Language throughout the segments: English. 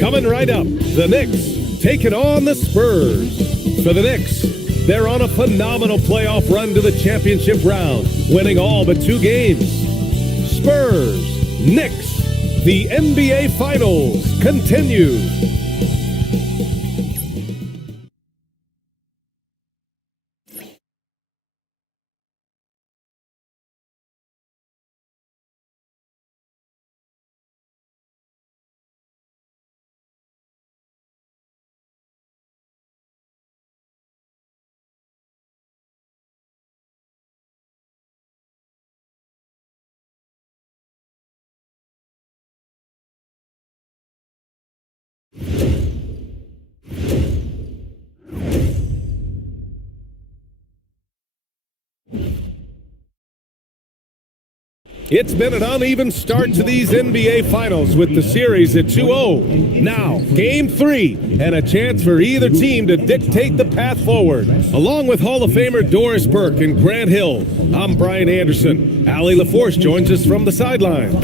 Coming right up, the Knicks taking on the Spurs. For the Knicks, they're on a phenomenal playoff run to the championship round, winning all but 2 games. Spurs, Knicks, the NBA Finals continue. It's been an uneven start to these NBA Finals with the series at 2-0. Now, Game 3, and a chance for either team to dictate the path forward. Along with Hall of Famer Doris Burke and Grant Hill, I'm Brian Anderson. Allie LaForce joins us from the sidelines.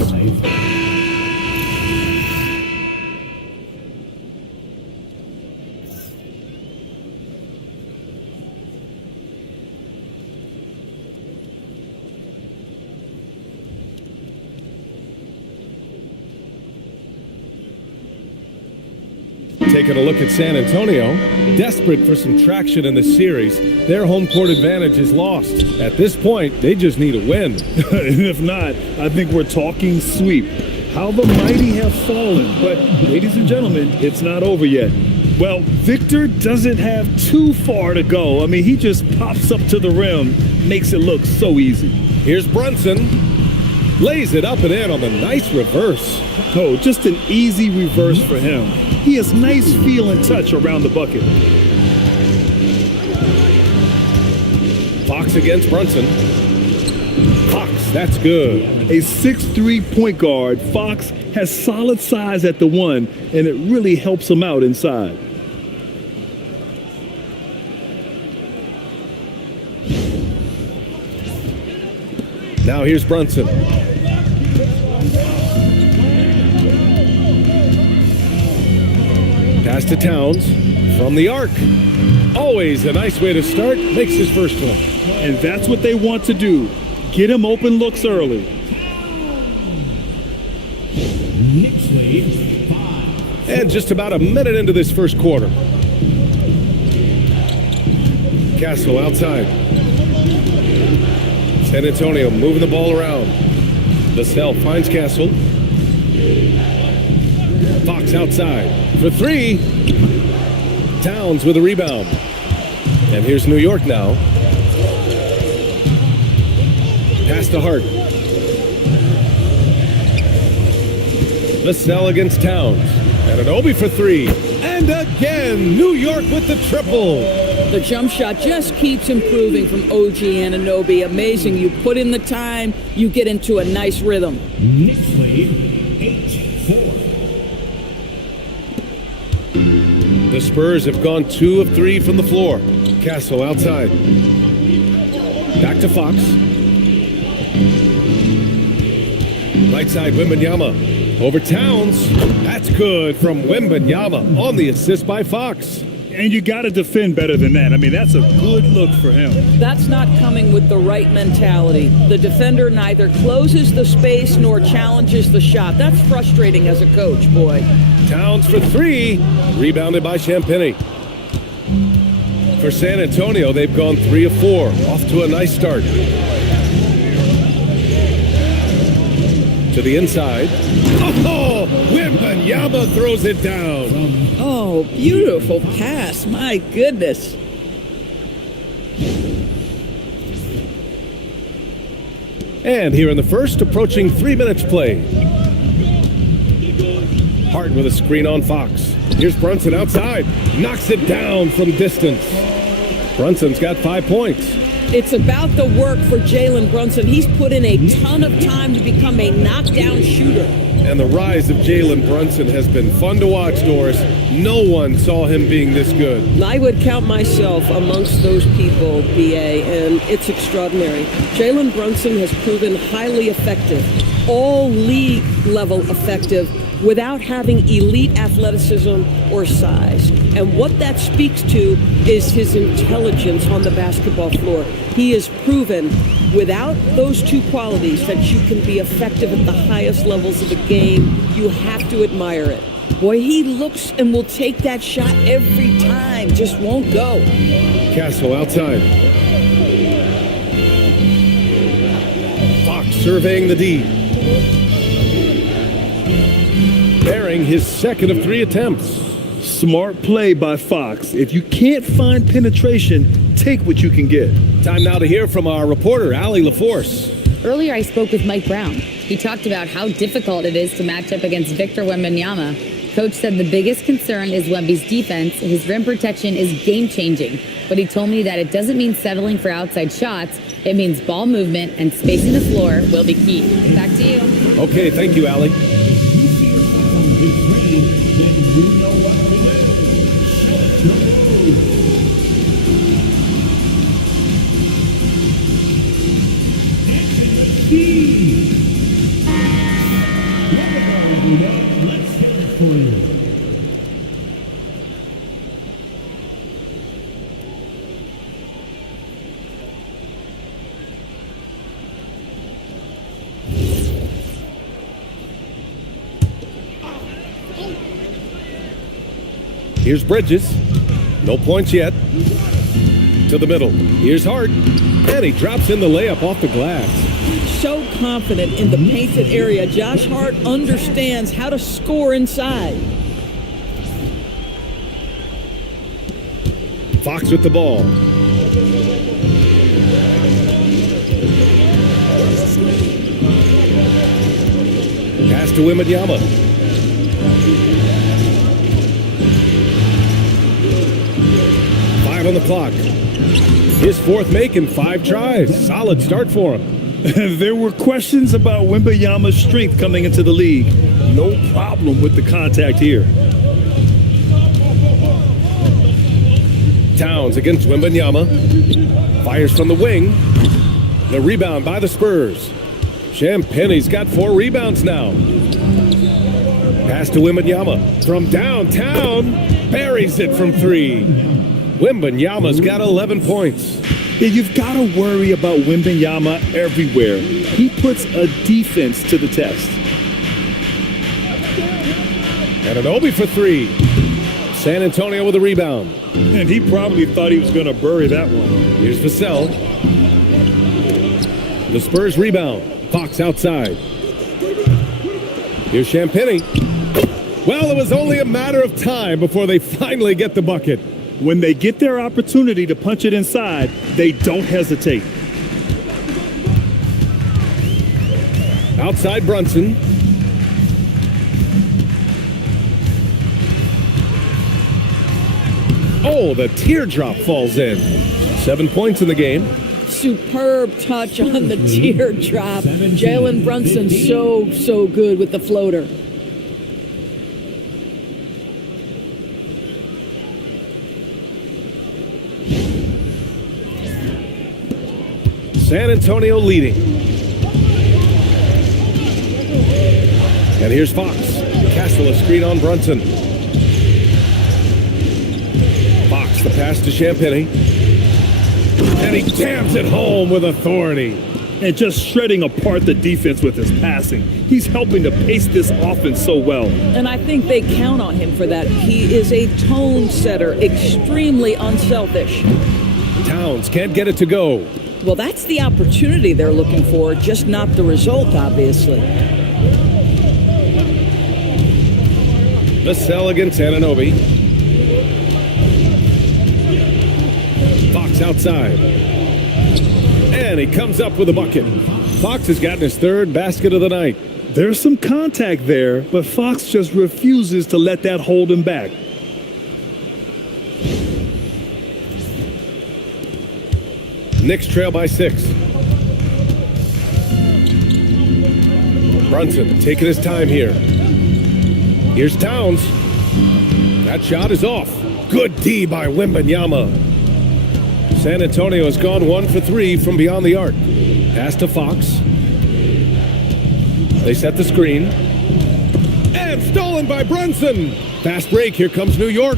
Taking a look at San Antonio, desperate for some traction in the series, their home court advantage is lost. At this point, they just need a win. And if not, I think we're talking sweep. How the mighty have fallen. But, ladies and gentlemen, it's not over yet. Well, Victor doesn't have too far to go. I mean, he just pops up to the rim, makes it look so easy. Here's Brunson. Lays it up and in on the nice reverse. Oh, just an easy reverse for him. He has nice feel and touch around the bucket. Fox against Brunson. Fox, that's good. A 6'3" point guard, Fox has solid size at the 1, and it really helps him out inside. Now here's Brunson. Pass to Towns from the arc. Always a nice way to start. Makes his first one. And that's what they want to do. Get him open looks early. And just about a minute into this first quarter. Castle outside. San Antonio moving the ball around. Vassell finds Castle. Fox outside for 3. Towns with a rebound. And here's New York now. Pass to Hart. Vassell against Towns. And an Obi for 3. And again, New York with the triple. The jump shot just keeps improving from OG Anunoby. Amazing. You put in the time, you get into a nice rhythm. Knicks lead 8-4. The Spurs have gone 2 of 3 from the floor. Castle outside. Back to Fox. Right side, Wembanyama. Over Towns. That's good from Wembanyama on the assist by Fox. And you got to defend better than that. I mean, that's a good look for him. That's not coming with the right mentality. The defender neither closes the space nor challenges the shot. That's frustrating as a coach, boy. Towns for 3. Rebounded by Champagnie. For San Antonio, they've gone 3 of 4. Off to a nice start. To the inside. Oh, Wembanyama throws it down. Oh, beautiful pass. My goodness. And here in the first, approaching 3 minutes play. Hart with a screen on Fox. Here's Brunson outside. Knocks it down from distance. Brunson's got 5 points. It's about the work for Jalen Brunson. He's put in a ton of time to become a knockdown shooter. And the rise of Jalen Brunson has been fun to watch, Doris. No one saw him being this good. I would count myself amongst those people, B.A., and it's extraordinary. Jalen Brunson has proven highly effective, all league level effective without having elite athleticism or size. And what that speaks to is his intelligence on the basketball floor. He has proven without those two qualities that you can be effective at the highest levels of the game. You have to admire it. Boy, he looks and will take that shot every time, just won't go. Castle outside. Fox surveying the D. Bearing his second of 3 attempts. Smart play by Fox. If you can't find penetration, take what you can get. Time now to hear from our reporter, Allie LaForce. Earlier, I spoke with Mike Brown. He talked about how difficult it is to match up against Victor Wembanyama. Coach said the biggest concern is Wemby's defense. His rim protection is game-changing. But he told me that it doesn't mean settling for outside shots. It means ball movement and spacing the floor will be key. Back to you. Okay, thank you, Allie. Let's hear it for you. Here's Bridges. No points yet. To the middle. Here's Hart. And he drops in the layup off the glass. So confident in the painted area. Josh Hart understands how to score inside. Fox with the ball. Pass to Wembanyama. On the clock. His fourth make in 5 tries. Solid start for him. There were questions about Wembanyama's strength coming into the league. No problem with the contact here. Towns against Wembanyama. Fires from the wing. The rebound by the Spurs. Champagne's got 4 rebounds now. Pass to Wembanyama. From downtown. Buries it from 3. Wembanyama's got 11 points. Yeah, you've got to worry about Wembanyama everywhere. He puts a defense to the test. And an Obi for 3. San Antonio with a rebound. And he probably thought he was going to bury that one. Here's Vassell. The Spurs rebound. Fox outside. Here's Champagnie. Well, it was only a matter of time before they finally get the bucket. When they get their opportunity to punch it inside, they don't hesitate. Outside Brunson. Oh, the teardrop falls in. 7 points in the game. Superb touch on the teardrop. Jalen Brunson so good with the floater. San Antonio leading. And here's Fox. Castle a screen on Brunson. Fox the pass to Champagnie. And he jams it home with authority. And just shredding apart the defense with his passing. He's helping to pace this offense so well. And I think they count on him for that. He is a tone setter, extremely unselfish. Towns can't get it to go. Well, that's the opportunity they're looking for, just not the result, obviously. Vassell against Anunoby. Fox outside. And he comes up with a bucket. Fox has gotten his 3rd basket of the night. There's some contact there, but Fox just refuses to let that hold him back. Knicks trail by 6. Brunson taking his time here. Here's Towns. That shot is off. Good D by Wembanyama. San Antonio has gone 1 for 3 from beyond the arc. Pass to Fox. They set the screen. And Stolen by Brunson. Fast break. Here comes New York.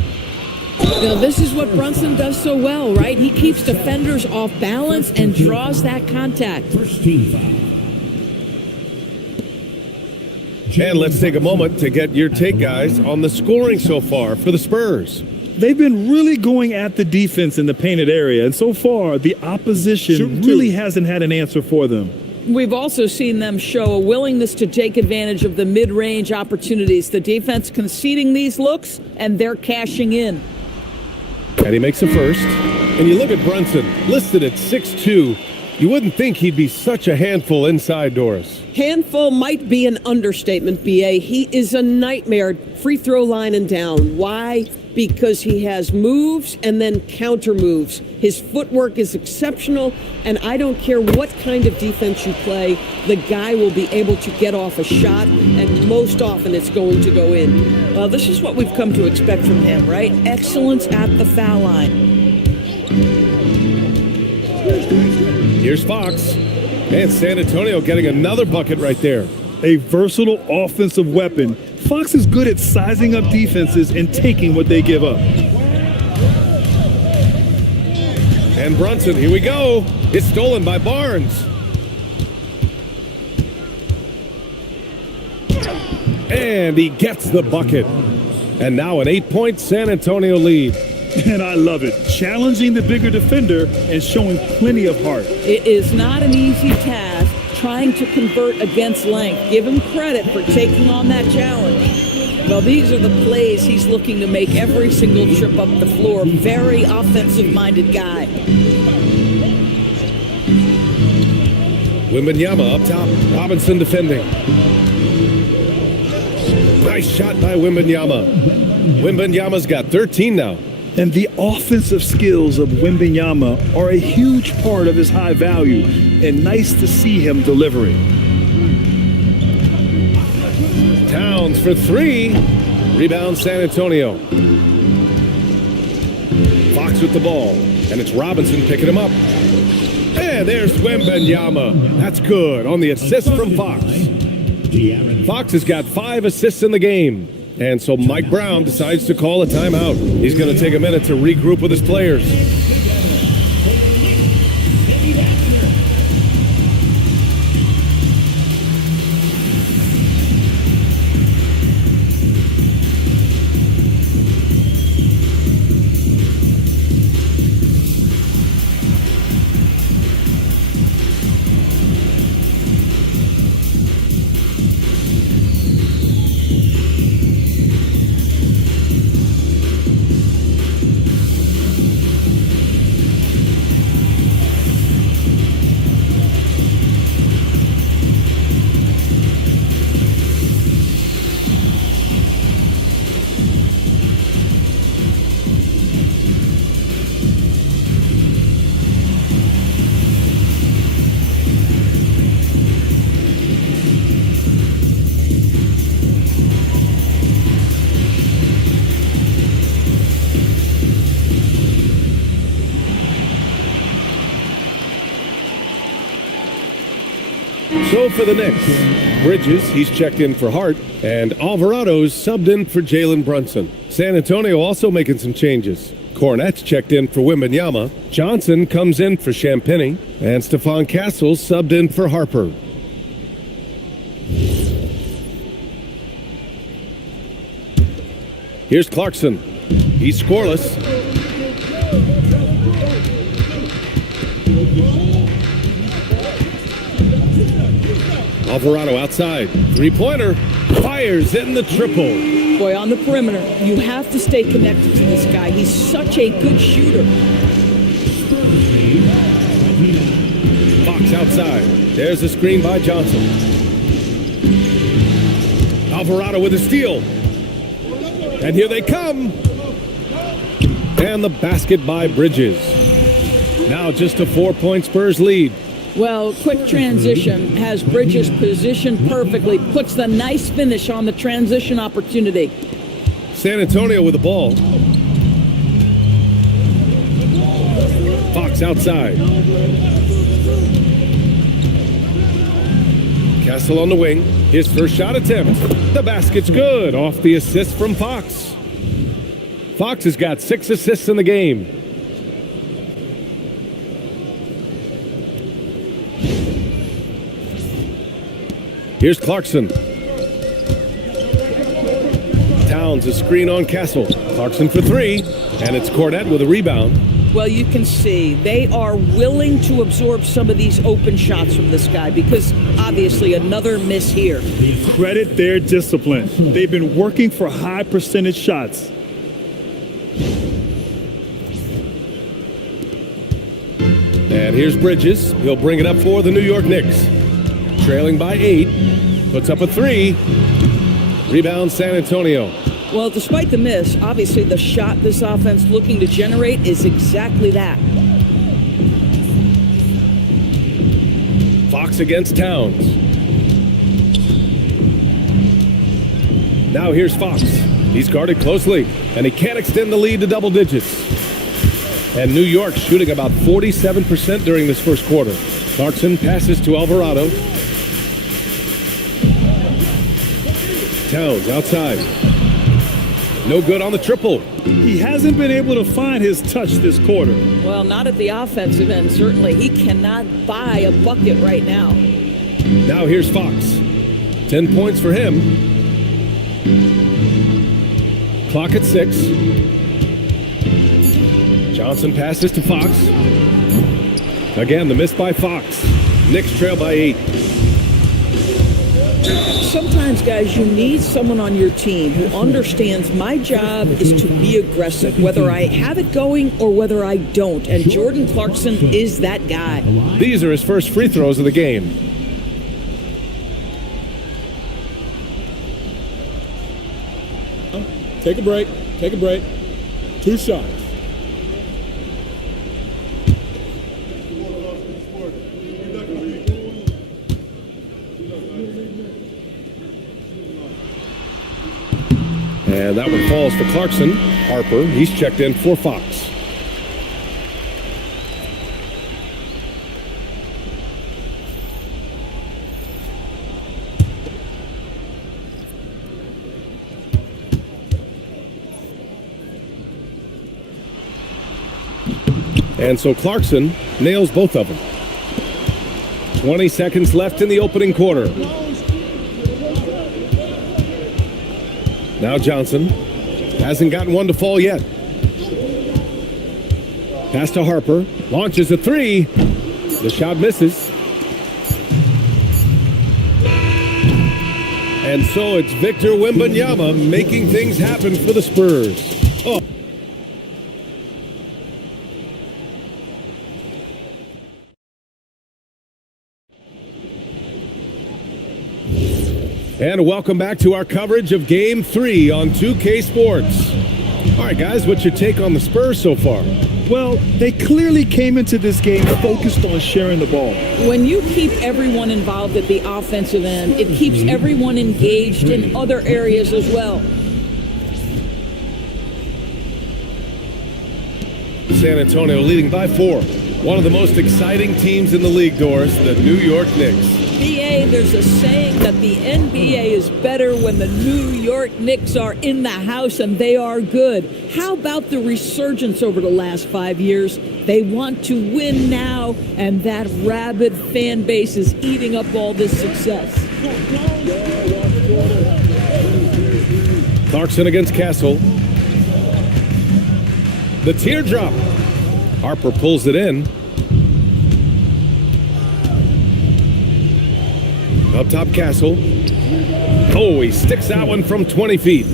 This is what Brunson does so well, right? He keeps defenders off balance and draws that contact. First team foul. And let's take a moment to get your take, guys, on the scoring so far for the Spurs. They've been really going at the defense in the painted area, and so far the opposition really hasn't had an answer for them. We've also seen them show a willingness to take advantage of the mid-range opportunities. The defense conceding these looks, and they're cashing in. And he makes a first. And you look at Brunson, listed at 6'2". You wouldn't think he'd be such a handful inside, Doris. Handful might be an understatement, B.A. He is a nightmare, free throw line and down. Why? Because he has moves and then counter moves. His footwork is exceptional, and I don't care what kind of defense you play, the guy will be able to get off a shot, and most often it's going to go in. Well, this is what we've come to expect from him, right? Excellence at the foul line. Here's Fox. And San Antonio getting another bucket right there. A versatile offensive weapon. Fox is good at sizing up defenses and taking what they give up. And Brunson, here we go. It's stolen by Barnes. And he gets the bucket. And now an 8-point San Antonio lead. And I love it. Challenging the bigger defender and showing plenty of heart. It is not an easy task trying to convert against length. Give him credit for taking on that challenge. Well, these are the plays he's looking to make every single trip up the floor. Very offensive-minded guy. Wembanyama up top. Robinson defending. Nice shot by Wembanyama. Wembanyama's got 13 now. And the offensive skills of Wembanyama are a huge part of his high value, and nice to see him delivering. Towns for 3. Rebound San Antonio. Fox with the ball, and it's Robinson picking him up. And there's Wembanyama. That's good on the assist from Fox. Fox has got 5 assists in the game. And so Mike Brown decides to call a timeout. He's going to take a minute to regroup with his players. So for the Knicks, Bridges, he's checked in for Hart, and Alvarado's subbed in for Jalen Brunson. San Antonio also making some changes. Cornette's checked in for Wembanyama. Johnson comes in for Champagny, and Stephon Castle's subbed in for Harper. Here's Clarkson. He's scoreless. Alvarado outside. Three-pointer. Fires in the triple. Boy, on the perimeter, you have to stay connected to this guy. He's such a good shooter. Fox outside. There's a screen by Johnson. Alvarado with a steal. And here they come. And the basket by Bridges. Now just a 4-point Spurs lead. Well, quick transition has Bridges positioned perfectly, puts the nice finish on the transition opportunity. San Antonio with the ball. Fox outside. Castle on the wing. His first shot attempt. The basket's good off the assist from Fox. Fox has got 6 assists in the game. Here's Clarkson. Towns a screen on Castle. Clarkson for 3, and it's Cornette with a rebound. Well, you can see they are willing to absorb some of these open shots from this guy because obviously another miss here. Credit their discipline. They've been working for high percentage shots. And here's Bridges. He'll bring it up for the New York Knicks. Trailing by 8. Puts up a 3. Rebound San Antonio. Well, despite the miss, obviously the shot this offense looking to generate is exactly that. Fox against Towns. Now here's Fox. He's guarded closely, and he can't extend the lead to double digits. And New York shooting about 47% during this first quarter. Clarkson passes to Alvarado. Towns outside. No good on the triple. He hasn't been able to find his touch this quarter. Well, not at the offensive end, certainly. He cannot buy a bucket right now. Now here's Fox. 10 points for him. Clock at 6. Johnson passes to Fox. Again, the miss by Fox. Knicks trail by 8. Sometimes, guys, you need someone on your team who understands my job is to be aggressive, whether I have it going or whether I don't. And Jordan Clarkson is that guy. These are his first free throws of the game. Take a break. Take a break. 2 shots. And that one falls for Clarkson. Harper, he's checked in for Fox. And so Clarkson nails both of them. 20 seconds left in the opening quarter. Now Johnson hasn't gotten one to fall yet. Pass to Harper. Launches a 3. The shot misses. And so it's Victor Wembanyama making things happen for the Spurs. Oh. And welcome back to our coverage of Game 3 on 2K Sports. All right, guys, what's your take on the Spurs so far? Well, they clearly came into this game focused on sharing the ball. When you keep everyone involved at the offensive end, it keeps everyone engaged in other areas as well. San Antonio leading by 4. One of the most exciting teams in the league, Doris, the New York Knicks. BA, there's a saying that the NBA is better when the New York Knicks are in the house, and they are good. How about the resurgence over the last 5 years? They want to win now, and that rabid fan base is eating up all this success. Clarkson against Castle. The teardrop. Harper pulls it in. Up top, Castle. Oh, he sticks that one from 20 feet.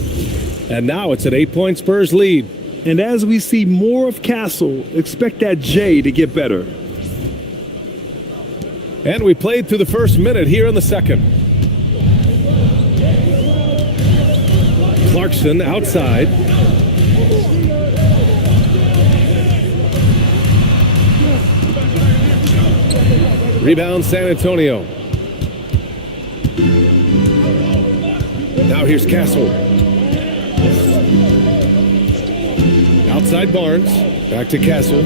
And now it's an 8-point Spurs lead. And as we see more of Castle, expect that J to get better. And we played through the first minute here in the second. Clarkson outside. Rebound San Antonio. Now here's Castle. Outside Barnes. Back to Castle.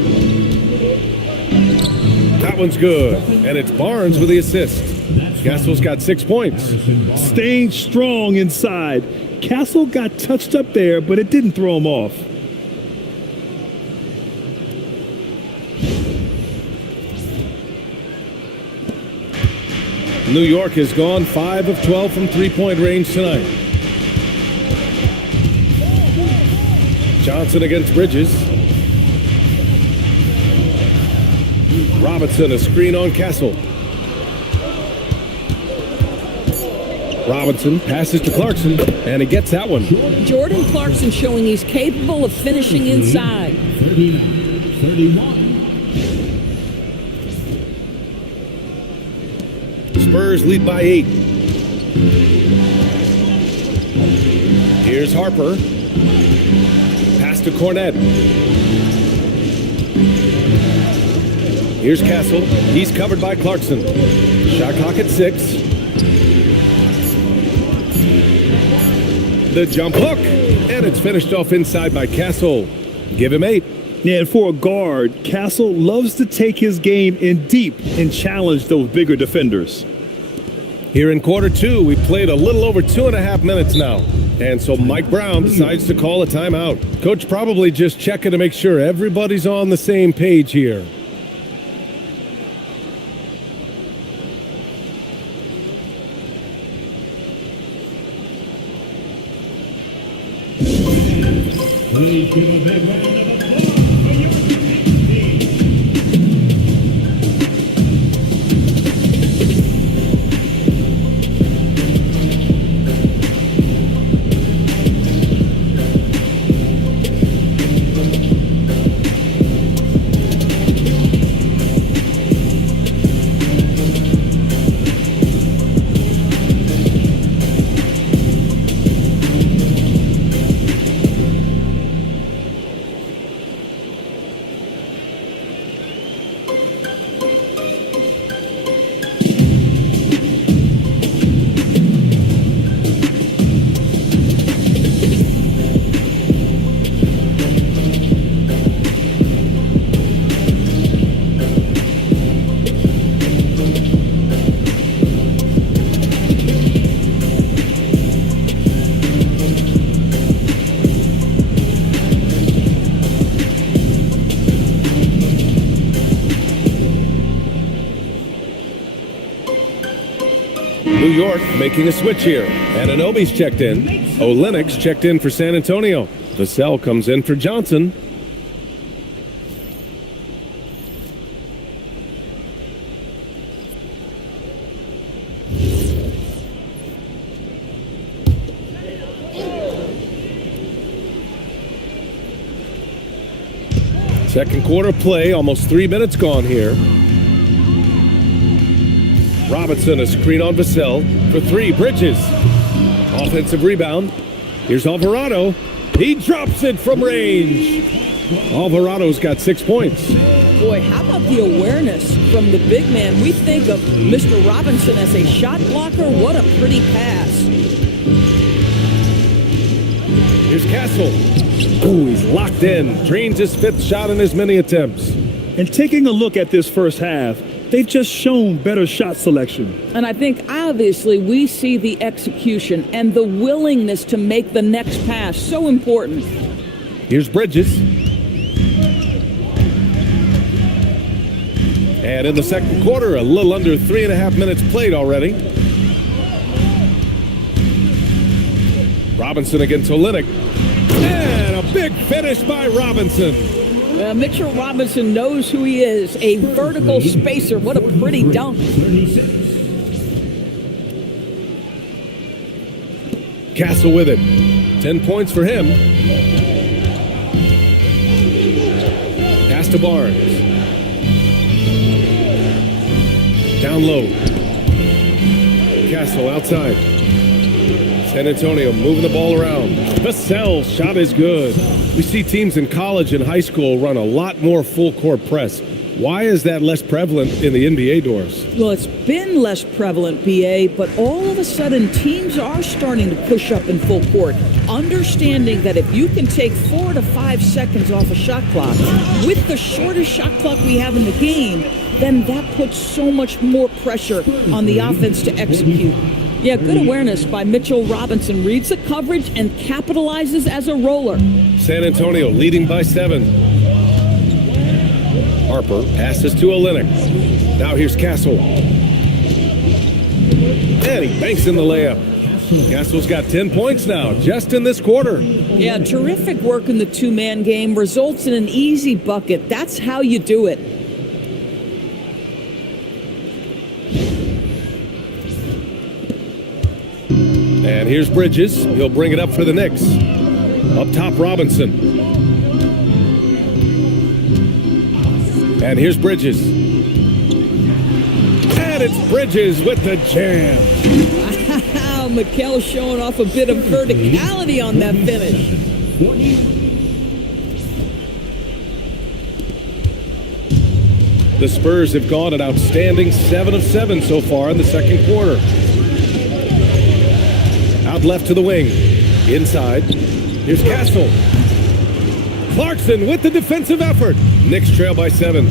That one's good. And it's Barnes with the assist. He's Castle's got 6 points. Staying strong inside. Castle got touched up there, but it didn't throw him off. New York has gone 5 of 12 from three-point range tonight. Johnson against Bridges. Robinson, a screen on Castle. Robinson passes to Clarkson, and he gets that one. Jordan Clarkson showing he's capable of finishing inside. 39-31. Spurs lead by 8. Here's Harper. Pass to Cornette. Here's Castle. He's covered by Clarkson. Shot clock at 6. The jump hook. And it's finished off inside by Castle. Give him 8. Yeah, and for a guard, Castle loves to take his game in deep and challenge those bigger defenders. Here in quarter 2, we played a little over 2.5 minutes now. And so Mike Brown decides to call a timeout. Coach probably just checking to make sure everybody's on the same page here. Please give a big round of applause. New York making a switch here. Anunoby's checked in. Olynyk's checked in for San Antonio. Vassell comes in for Johnson. Second quarter play, almost 3 minutes gone here. Robinson, a screen on Vassell for 3. Bridges. Offensive rebound. Here's Alvarado. He drops it from range. Alvarado's got 6 points. Boy, how about the awareness from the big man? We think of Mr. Robinson as a shot blocker. What a pretty pass. Here's Castle. Ooh, he's locked in. Drains his 5th shot in as many attempts. And taking a look at this first half, they've just shown better shot selection. And I think obviously we see the execution and the willingness to make the next pass so important. Here's Bridges. And in the second quarter, a little under 3.5 minutes played already. Robinson against Olynyk. And a big finish by Robinson. Mitchell Robinson knows who he is, a vertical spacer. What a pretty dunk. 36. Castle with it. 10 points for him. Pass to Barnes. Down low. Castle outside. San Antonio moving the ball around. Vassell's shot is good. We see teams in college and high school run a lot more full court press. Why is that less prevalent in the NBA doors? Well, it's been less prevalent, BA, but all of a sudden teams are starting to push up in full court, understanding that if you can take 4 to 5 seconds off a shot clock, with the shortest shot clock we have in the game, then that puts so much more pressure on the offense to execute. Yeah, good awareness by Mitchell Robinson. Reads the coverage and capitalizes as a roller. San Antonio leading by 7. Harper passes to Olynyk. Now here's Castle. And he banks in the layup. Castle's got 10 points now, just in this quarter. Yeah, terrific work in the two-man game. Results in an easy bucket. That's how you do it. And here's Bridges. He'll bring it up for the Knicks. Up top, Robinson. And here's Bridges. And it's Bridges with the jam. Wow, Mikal showing off a bit of verticality on that finish. The Spurs have gone an outstanding 7 of 7 so far in the second quarter. Out left to the wing. Inside. Here's Castle. Clarkson with the defensive effort. Knicks trail by 7.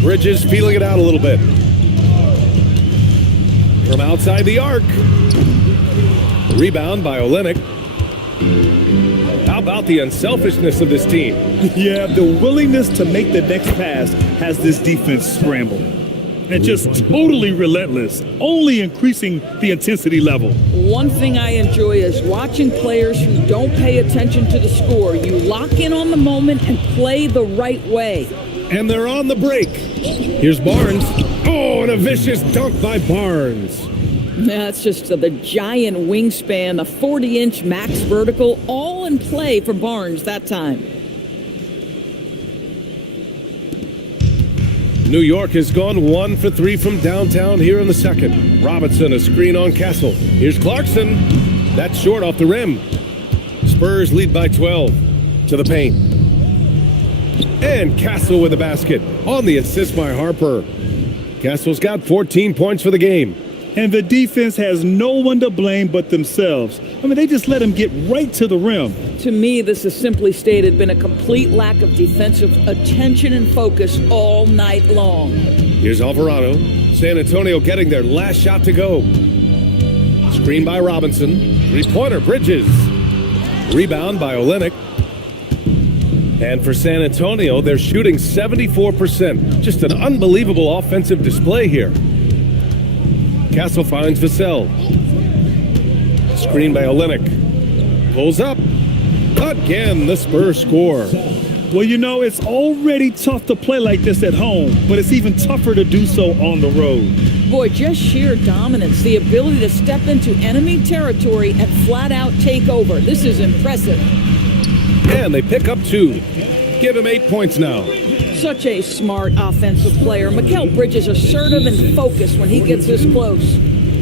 Bridges feeling it out a little bit. From outside the arc. Rebound by Olynyk. How about the unselfishness of this team? Yeah, the willingness to make the next pass has this defense scrambled. And just totally relentless, only increasing the intensity level. One thing I enjoy is watching players who don't pay attention to the score. You lock in on the moment and play the right way. And they're on the break. Here's Barnes. Oh, and a vicious dunk by Barnes. That's just the giant wingspan, the 40-inch max vertical, all in play for Barnes that time. New York has gone 1 for 3 from downtown here in the second. Robinson, a screen on Castle. Here's Clarkson. That's short off the rim. Spurs lead by 12. To the paint. And Castle with the basket. On the assist by Harper. Castle's got 14 points for the game. And the defense has no one to blame but themselves. I mean, they just let him get right to the rim. To me, this is simply stated been a complete lack of defensive attention and focus all night long. Here's Alvarado. San Antonio getting their last shot to go. Screen by Robinson. Three-pointer, Bridges. Rebound by Olynyk. And for San Antonio, they're shooting 74%. Just an unbelievable offensive display here. Castle finds Vassell. Screen by Olynyk. Pulls up. Again, the Spurs score. Well, you know, it's already tough to play like this at home, but it's even tougher to do so on the road. Boy, just sheer dominance, the ability to step into enemy territory and flat out take over. This is impressive. And they pick up 2. Give him 8 points now. Such a smart offensive player. Mikal Bridges assertive and focused when he gets this close.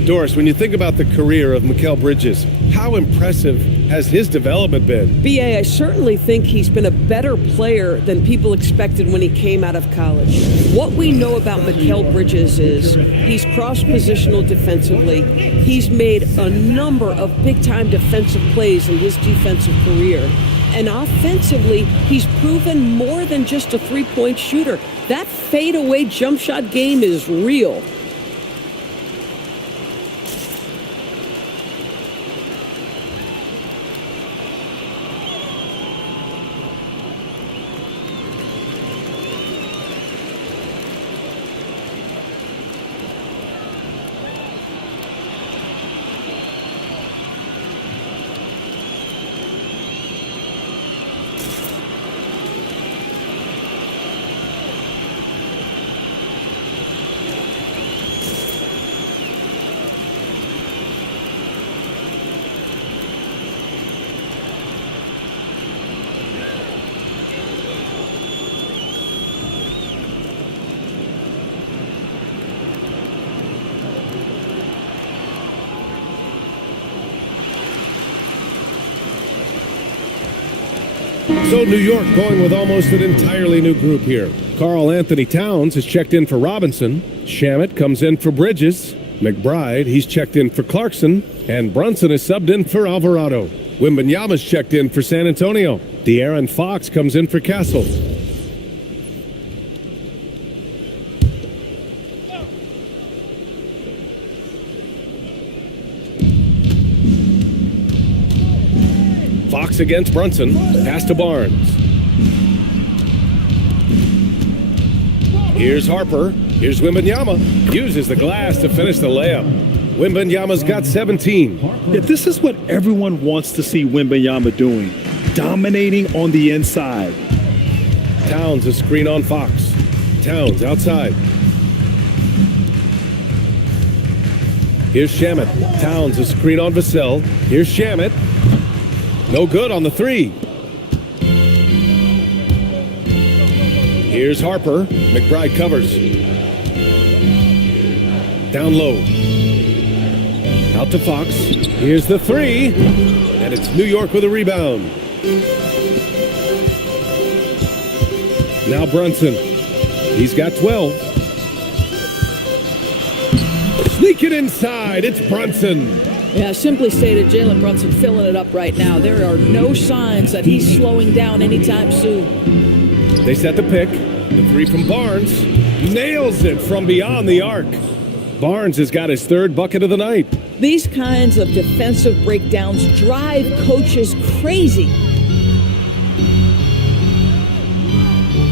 Doris, when you think about the career of Mikal Bridges, how impressive has his development been? B.A., I certainly think he's been a better player than people expected when he came out of college. What we know about Mikal Bridges is he's cross-positional defensively. He's made a number of big-time defensive plays in his defensive career. And offensively, he's proven more than just a three-point shooter. That fadeaway jump shot game is real. So New York going with almost an entirely new group here. Karl Anthony Towns has checked in for Robinson. Shamet comes in for Bridges. McBride, he's checked in for Clarkson. And Brunson is subbed in for Alvarado. Wembanyama's checked in for San Antonio. De'Aaron Fox comes in for Castle. Fox against Brunson. Pass to Barnes. Here's Harper. Here's Wembanyama. Uses the glass to finish the layup. Wembanyama's got 17. Yeah, this is what everyone wants to see Wembanyama doing. Dominating on the inside. Towns a screen on Fox. Towns outside. Here's Shamet. Towns a screen on Vassell. Here's Shamet. No good on the three. Here's Harper. McBride covers. Down low. Out to Fox. Here's the three. And it's New York with a rebound. Now Brunson. He's got 12. Sneak it inside. It's Brunson. Yeah, simply stated, Jalen Brunson filling it up right now. There are no signs that he's slowing down anytime soon. They set the pick. The three from Barnes. Nails it from beyond the arc. Barnes has got his third bucket of the night. These kinds of defensive breakdowns drive coaches crazy.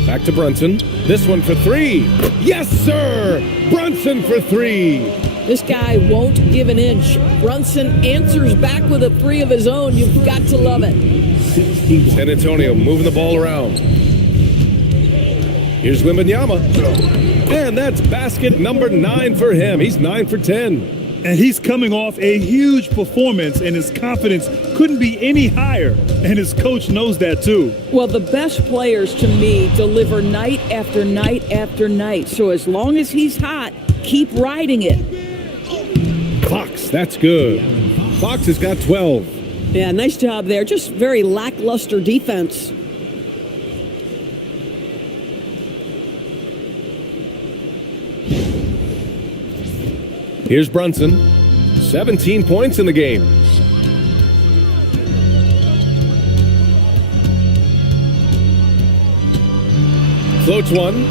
Back to Brunson. This one for three. Yes, sir! Brunson for three. This guy won't give an inch. Brunson answers back with a three of his own. You've got to love it. San Antonio moving the ball around. Here's Wembanyama. And that's basket number 9 for him. He's 9 for 10. And he's coming off a huge performance, and his confidence couldn't be any higher. And his coach knows that too. Well, the best players to me deliver night after night after night. So as long as he's hot, keep riding it. Fox, that's good. Fox has got 12. Yeah, nice job there. Just very lackluster defense. Here's Brunson. 17 points in the game. Floats one.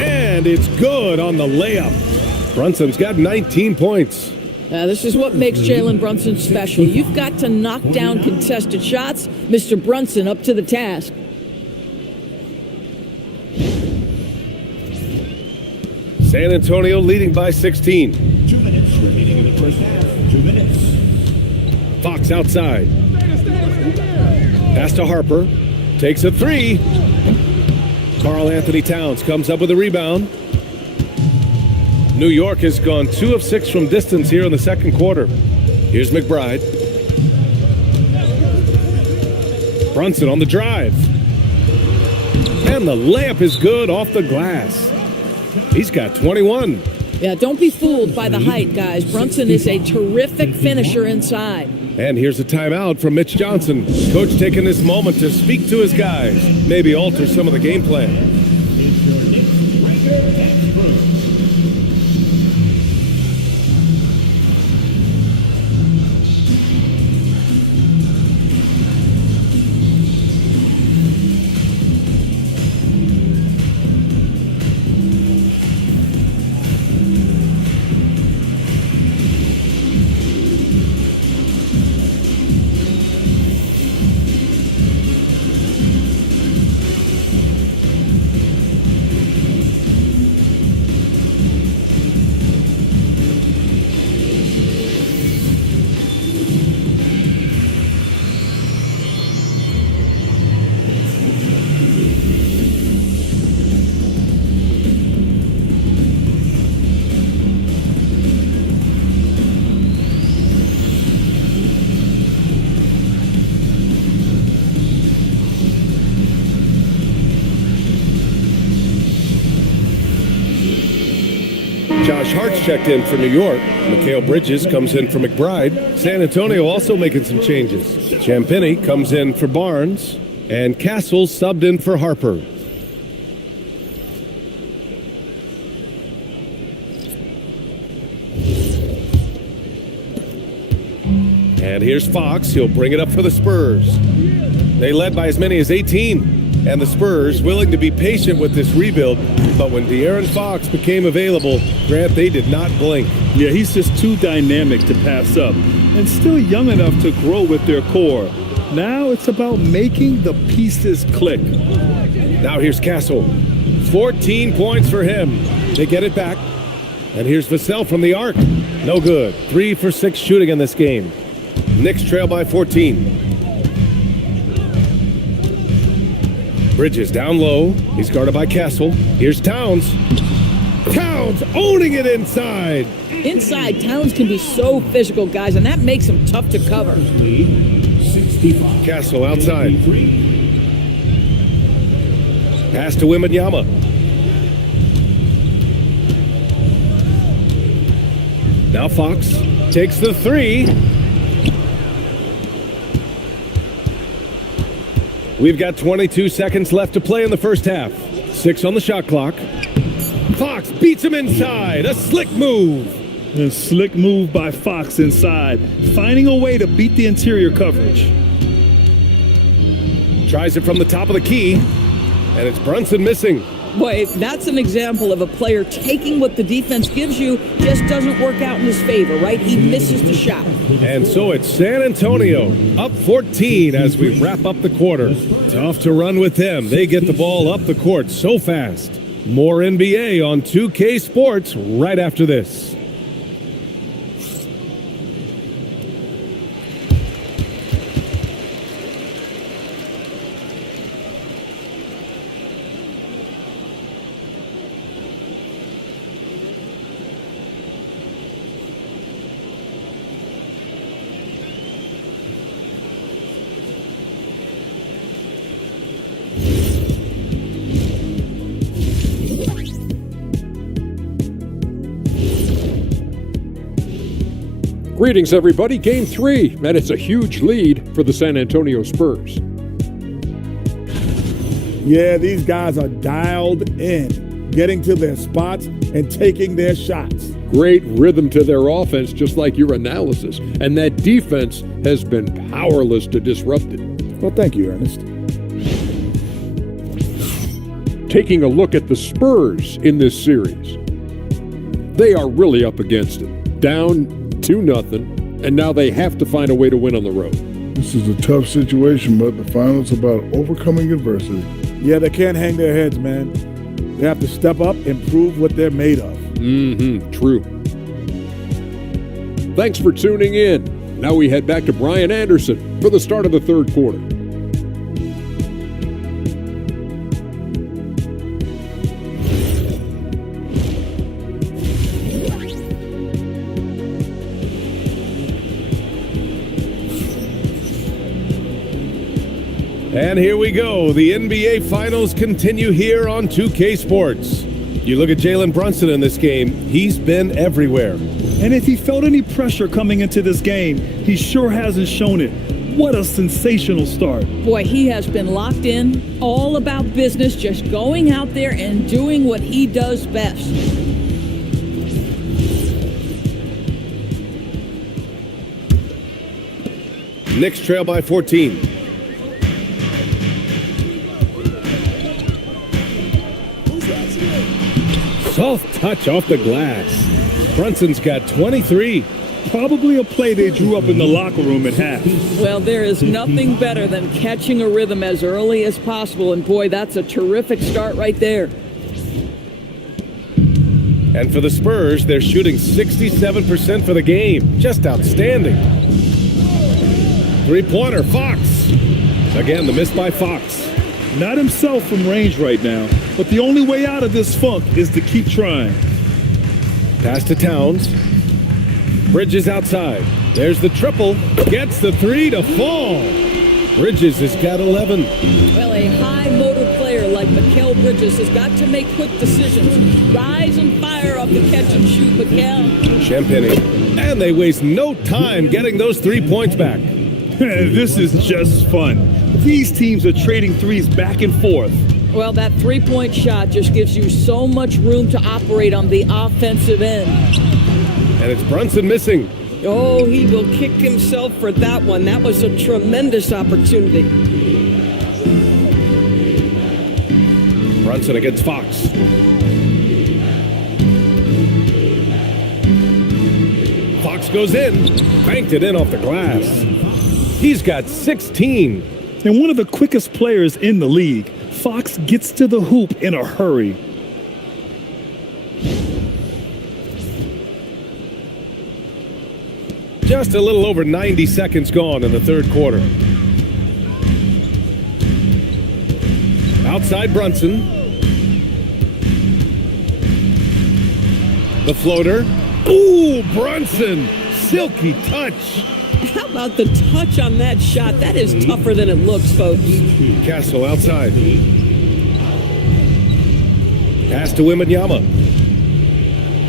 And it's good on the layup. Brunson's got 19 points. This is what makes Jalen Brunson special. You've got to knock down contested shots. Mr. Brunson up to the task. San Antonio leading by 16. 2 minutes remaining in the first half. 2 minutes. Fox outside. Pass to Harper. Takes a three. Karl Anthony Towns comes up with a rebound. New York has gone 2 of 6 from distance here in the second quarter. Here's McBride. Brunson on the drive. And the layup is good off the glass. He's got 21. Yeah, don't be fooled by the height, guys. Brunson is a terrific finisher inside. And here's a timeout from Mitch Johnson. Coach taking this moment to speak to his guys. Maybe alter some of the game plan. Josh Hart's checked in for New York. Mikal Bridges comes in for McBride. San Antonio also making some changes. Champagnie comes in for Barnes. And Castle subbed in for Harper. And here's Fox. He'll bring it up for the Spurs. They led by as many as 18. And the Spurs willing to be patient with this rebuild. But when De'Aaron Fox became available, Grant, they did not blink. Yeah, he's just too dynamic to pass up. And still young enough to grow with their core. Now it's about making the pieces click. Now here's Castle. 14 points for him. They get it back. And here's Vassell from the arc. No good. 3 for 6 shooting in this game. Knicks trail by 14. Bridges down low. He's guarded by Castle. Here's Towns. Towns owning it inside. Inside, Towns can be so physical, guys, and that makes him tough to cover. Castle outside. Pass to Wembanyama. Now Fox takes the 3. We've got 22 seconds left to play in the first half. 6 on the shot clock. Fox beats him inside. A slick move. A slick move by Fox inside, finding a way to beat the interior coverage. Tries it from the top of the key, and it's Brunson missing. Boy, that's an example of a player taking what the defense gives you, just doesn't work out in his favor, right? He misses the shot. And so it's San Antonio up 14 as we wrap up the quarter. Tough to run with them. They get the ball up the court so fast. More NBA on 2K Sports right after this. Greetings, everybody. Game 3, and it's a huge lead for the San Antonio Spurs. Yeah, these guys are dialed in, getting to their spots and taking their shots. Great rhythm to their offense, just like your analysis. And that defense has been powerless to disrupt it. Well, thank you, Ernest. Taking a look at the Spurs in this series, they are really up against it. Down 2-0, and now they have to find a way to win on the road. This is a tough situation, but the finals are about overcoming adversity. Yeah, they can't hang their heads, man. They have to step up and prove what they're made of. True. Thanks for tuning in. Now we head back to Brian Anderson for the start of the third quarter. And here we go. The NBA Finals continue here on 2K Sports. You look at Jalen Brunson in this game, he's been everywhere. And if he felt any pressure coming into this game, he sure hasn't shown it. What a sensational start. Boy, he has been locked in, all about business, just going out there and doing what he does best. Knicks trail by 14. Soft touch off the glass. Brunson's got 23. Probably a play they drew up in the locker room at half. Well, there is nothing better than catching a rhythm as early as possible, and boy, that's a terrific start right there. And for the Spurs, they're shooting 67% for the game. Just outstanding. Three-pointer, Fox. Again, the miss by Fox. Not himself from range right now, but the only way out of this funk is to keep trying. Pass to Towns. Bridges outside. There's the triple. Gets the 3 to fall. Bridges has got 11. Well, a high-motor player like Mikal Bridges has got to make quick decisions. Rise and fire off the catch-and-shoot, Mikal. Champagny. And they waste no time getting those 3 points back. This is just fun. These teams are trading threes back and forth. Well, that three-point shot just gives you so much room to operate on the offensive end. And it's Brunson missing. Oh, he will kick himself for that one. That was a tremendous opportunity. Brunson against Fox. Fox goes in. Banked it in off the glass. He's got 16. And one of the quickest players in the league, Fox gets to the hoop in a hurry. Just a little over 90 seconds gone in the third quarter. Outside Brunson. The floater. Ooh, Brunson. Silky touch. How about the touch on that shot? That is tougher than it looks, folks. Castle outside. Pass to Wembanyama.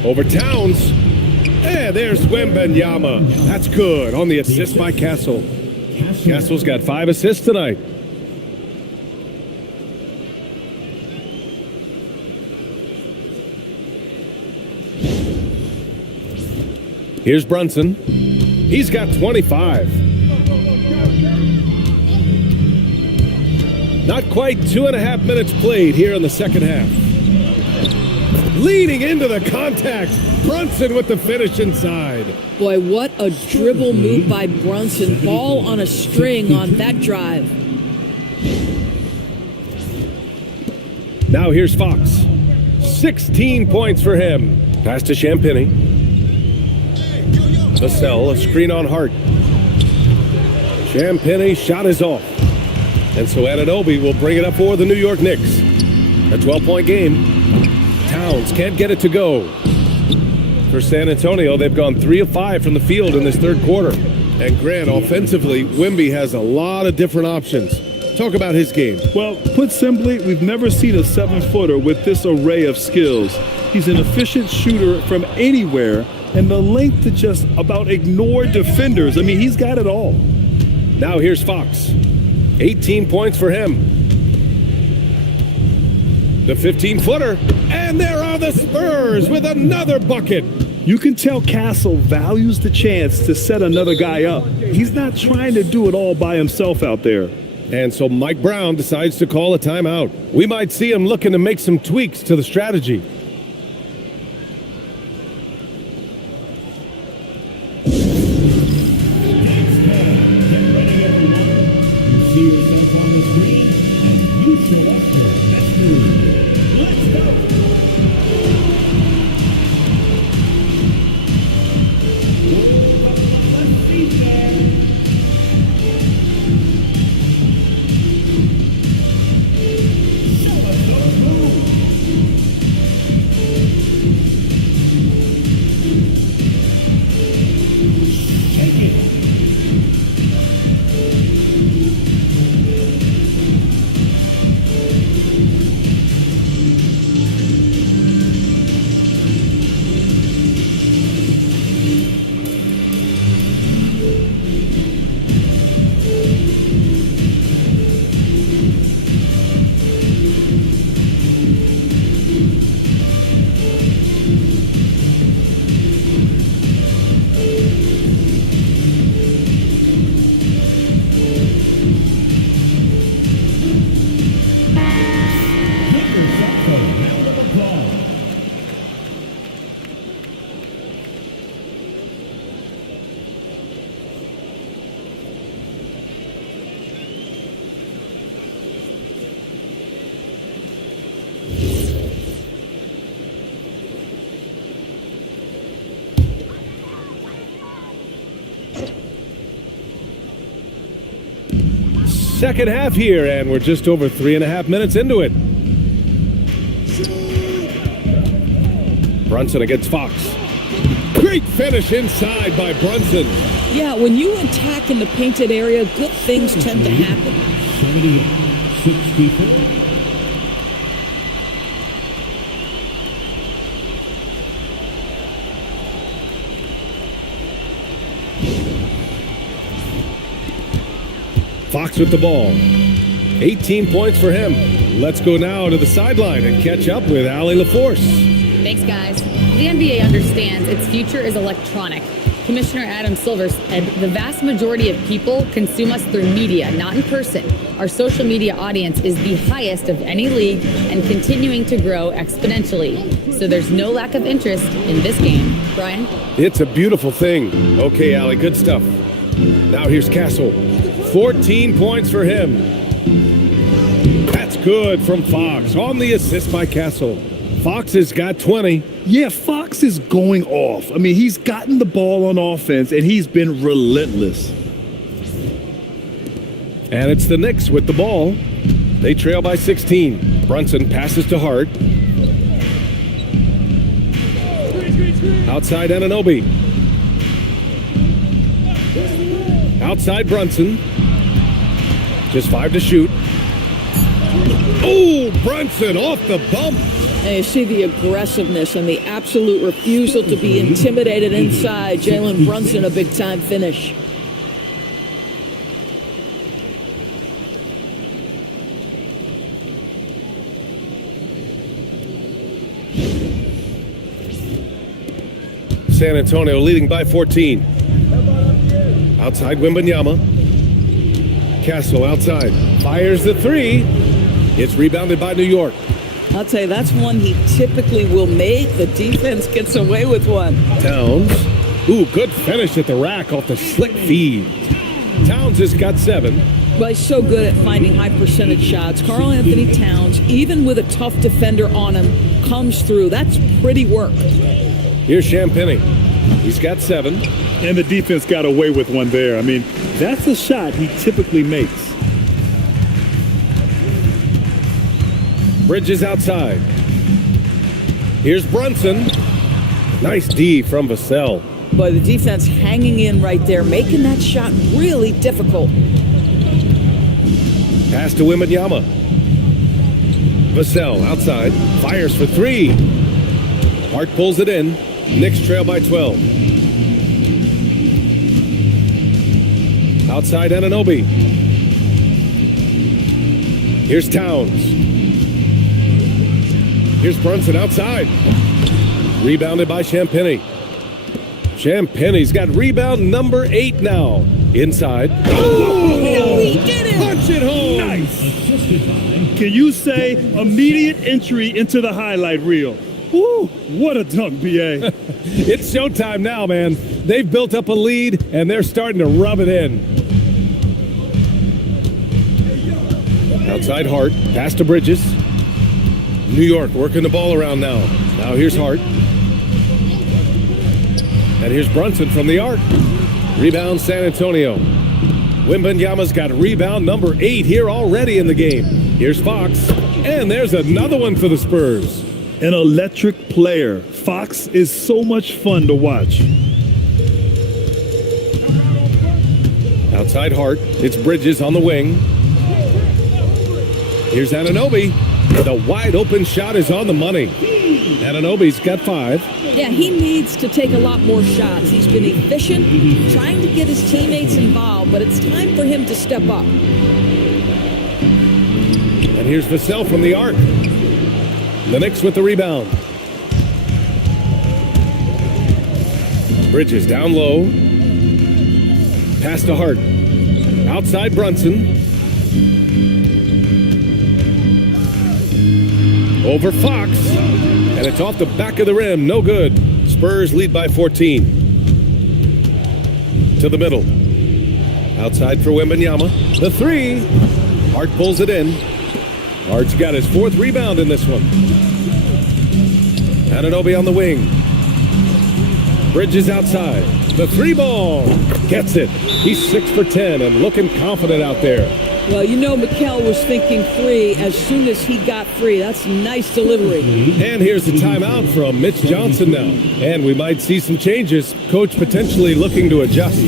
Over Towns. And there's Wembanyama. That's good on the assist by Castle. Castle's got 5 assists tonight. Here's Brunson. He's got 25. Not quite 2.5 minutes played here in the second half. Leading into the contact. Brunson with the finish inside. Boy, what a dribble move by Brunson. Ball on a string on that drive. Now here's Fox. 16 points for him. Pass to Champagny. Vassell, a screen on Hart. Champagny shot is off. And so Anunoby will bring it up for the New York Knicks. A 12-point game. Towns can't get it to go. For San Antonio, they've gone 3 of 5 from the field in this third quarter. And Grant, offensively, Wemby has a lot of different options. Talk about his game. Well, put simply, we've never seen a 7-footer with this array of skills. He's an efficient shooter from anywhere, and the length to just about ignore defenders. I mean, he's got it all. Now here's Fox. 18 points for him. The 15-footer. And there are the Spurs with another bucket. You can tell Castle values the chance to set another guy up. He's not trying to do it all by himself out there. And so Mike Brown decides to call a timeout. We might see him looking to make some tweaks to the strategy. See yourself on the screen, and you show up your best move. Let's go! Let's see there. Show us those moves. Shake it. Second half here, and we're just over 3.5 minutes into it. Brunson against Fox. Great finish inside by Brunson. Yeah, when you attack in the painted area, good things tend to happen. 64. Fox with the ball. 18 points for him. Let's go now to the sideline and catch up with Allie LaForce. Thanks, guys. The NBA understands its future is electronic. Commissioner Adam Silver said the vast majority of people consume us through media, not in person. Our social media audience is the highest of any league and continuing to grow exponentially. So there's no lack of interest in this game. Brian? It's a beautiful thing. Okay, Allie, good stuff. Now here's Castle. 14 points for him. That's good from Fox on the assist by Castle. Fox has got 20. Yeah, Fox is going off. I mean, he's gotten the ball on offense, and he's been relentless. And it's the Knicks with the ball. They trail by 16. Brunson passes to Hart. Outside Anunoby. Outside Brunson. Just 5 to shoot. Oh, Brunson off the bump. And you see the aggressiveness and the absolute refusal to be intimidated inside. Jalen Brunson, a big-time finish. San Antonio leading by 14. Outside Wembanyama. Castle outside. Fires the 3. It's rebounded by New York. I'll tell you, that's one he typically will make. The defense gets away with one. Towns. Ooh, good finish at the rack off the slick feed. Towns has got 7. Well, he's so good at finding high percentage shots. Karl Anthony Towns, even with a tough defender on him, comes through. That's pretty work. Here's Champagnie. He's got 7. And the defense got away with one there. I mean, that's a shot he typically makes. Bridges outside. Here's Brunson. Nice D from Vassell. But the defense hanging in right there, making that shot really difficult. Pass to Wembanyama. Vassell outside. Fires for 3. Hart pulls it in. Knicks trail by 12. Outside Anunoby. Here's Towns. Here's Brunson outside. Rebounded by Champagnie. Champagnie's got rebound number 8 now. Inside. Oh, he did it! Punch it home! Nice! Can you say immediate entry into the highlight reel? Woo, what a dunk, B.A. It's showtime now, man. They've built up a lead, and they're starting to rub it in. Outside Hart. Pass to Bridges. New York working the ball around now. Now here's Hart. And here's Brunson from the arc. Rebound San Antonio. Wembanyama's got rebound number 8 here already in the game. Here's Fox. And there's another one for the Spurs. An electric player. Fox is so much fun to watch. Outside Hart. It's Bridges on the wing. Here's Anunoby. The wide open shot is on the money. Anunoby's got 5. Yeah, he needs to take a lot more shots. He's been efficient, trying to get his teammates involved, but it's time for him to step up. And here's Vassell from the arc. The Knicks with the rebound. Bridges down low. Pass to Hart. Outside Brunson. Over Fox. And it's off the back of the rim. No good. Spurs lead by 14. To the middle. Outside for Wembanyama. The 3. Hart pulls it in. Hart's got his 4th rebound in this one. Anunoby on the wing. Bridges outside. The 3 ball. Gets it. He's 6 for 10 and looking confident out there. Well, you know Mikal was thinking 3 as soon as he got free. That's nice delivery. And here's the timeout from Mitch Johnson now. And we might see some changes. Coach potentially looking to adjust.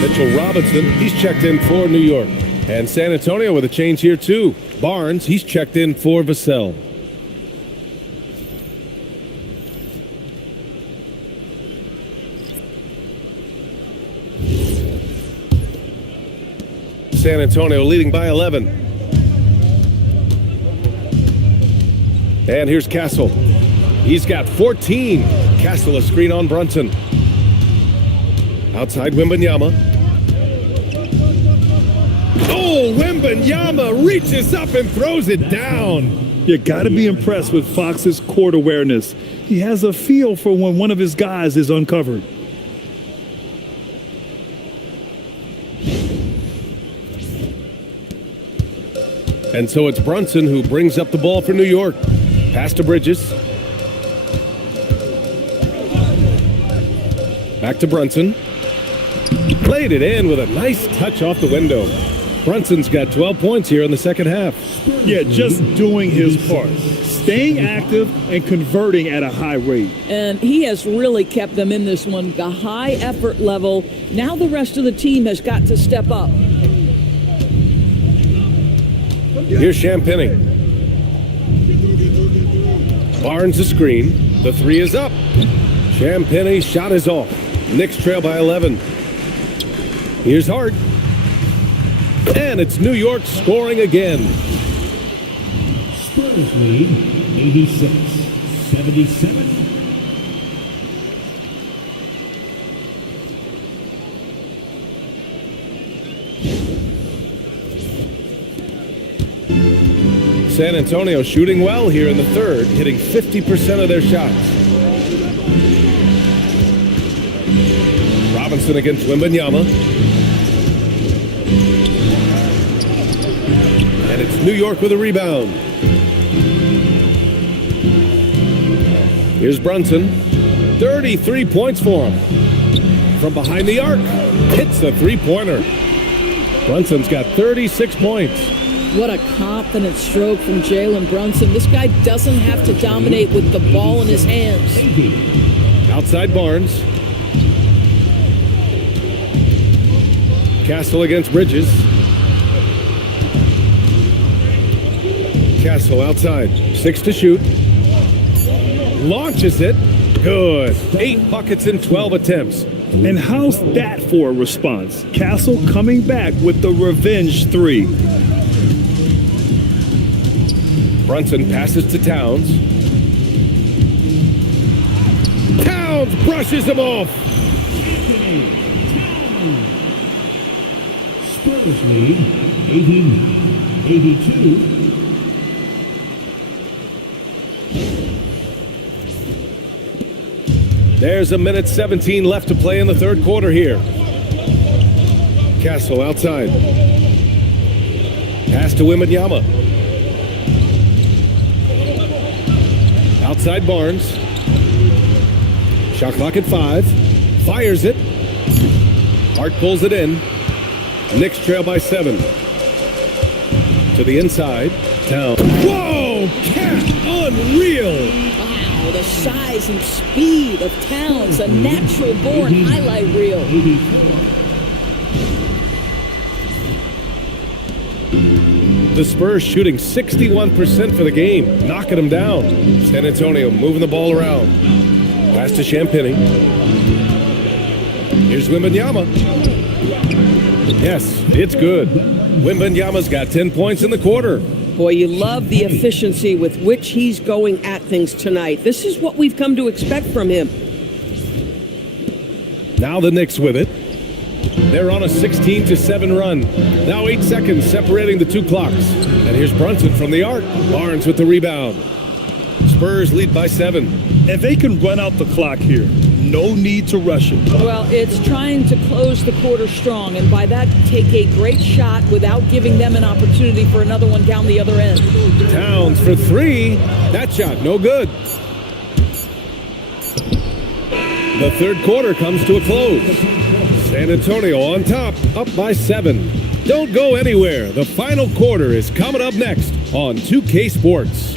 Mitchell Robinson, he's checked in for New York. And San Antonio with a change here too. Barnes, he's checked in for Vassell. San Antonio leading by 11. And here's Castle. He's got 14. Castle a screen on Brunson. Outside Wembanyama. Oh, Wembanyama reaches up and throws it down. You got to be impressed with Fox's court awareness. He has a feel for when one of his guys is uncovered. And so it's Brunson who brings up the ball for New York. Pass to Bridges. Back to Brunson. Played it in with a nice touch off the window. Brunson's got 12 points here in the second half. Yeah, just doing his part. Staying active and converting at a high rate. And he has really kept them in this one. The high effort level. Now the rest of the team has got to step up. Here's Champagny. Barnes a screen. The three is up. Champagny's shot is off. Knicks trail by 11. Here's Hart. And it's New York scoring again. Spurs lead 86-77. San Antonio shooting well here in the third, hitting 50% of their shots. Robinson against Wembanyama. And it's New York with a rebound. Here's Brunson. 33 points for him. From behind the arc. Hits a three-pointer. Brunson's got 36 points. What a confident stroke from Jalen Brunson. This guy doesn't have to dominate with the ball in his hands. Outside Barnes. Castle against Bridges. Castle outside. 6 to shoot. Launches it. Good. 8 buckets in 12 attempts. And how's that for a response? Castle coming back with the revenge three. Brunson passes to Towns. Towns brushes him off. Spurs lead 89-82. There's a minute 17 left to play in the third quarter here. Castle outside. Pass to Wembanyama. Outside Barnes. Shot clock at 5. Fires it. Hart pulls it in. Knicks trail by 7. To the inside. Towns. Whoa! Cat! Unreal! Wow, the size and speed of Towns, a natural-born highlight reel. The Spurs shooting 61% for the game, knocking them down. San Antonio moving the ball around. Pass to Champagny. Here's Wembanyama. Yes, it's good. Wembanyama's got 10 points in the quarter. Boy, you love the efficiency with which he's going at things tonight. This is what we've come to expect from him. Now the Knicks with it. They're on a 16-7 run. Now 8 seconds separating the two clocks. And here's Brunson from the arc. Barnes with the rebound. Spurs lead by 7. And they can run out the clock here. No need to rush it. Well, it's trying to close the quarter strong, and by that, take a great shot without giving them an opportunity for another one down the other end. Towns for 3. That shot, no good. The third quarter comes to a close. San Antonio on top, up by 7. Don't go anywhere. The final quarter is coming up next on 2K Sports.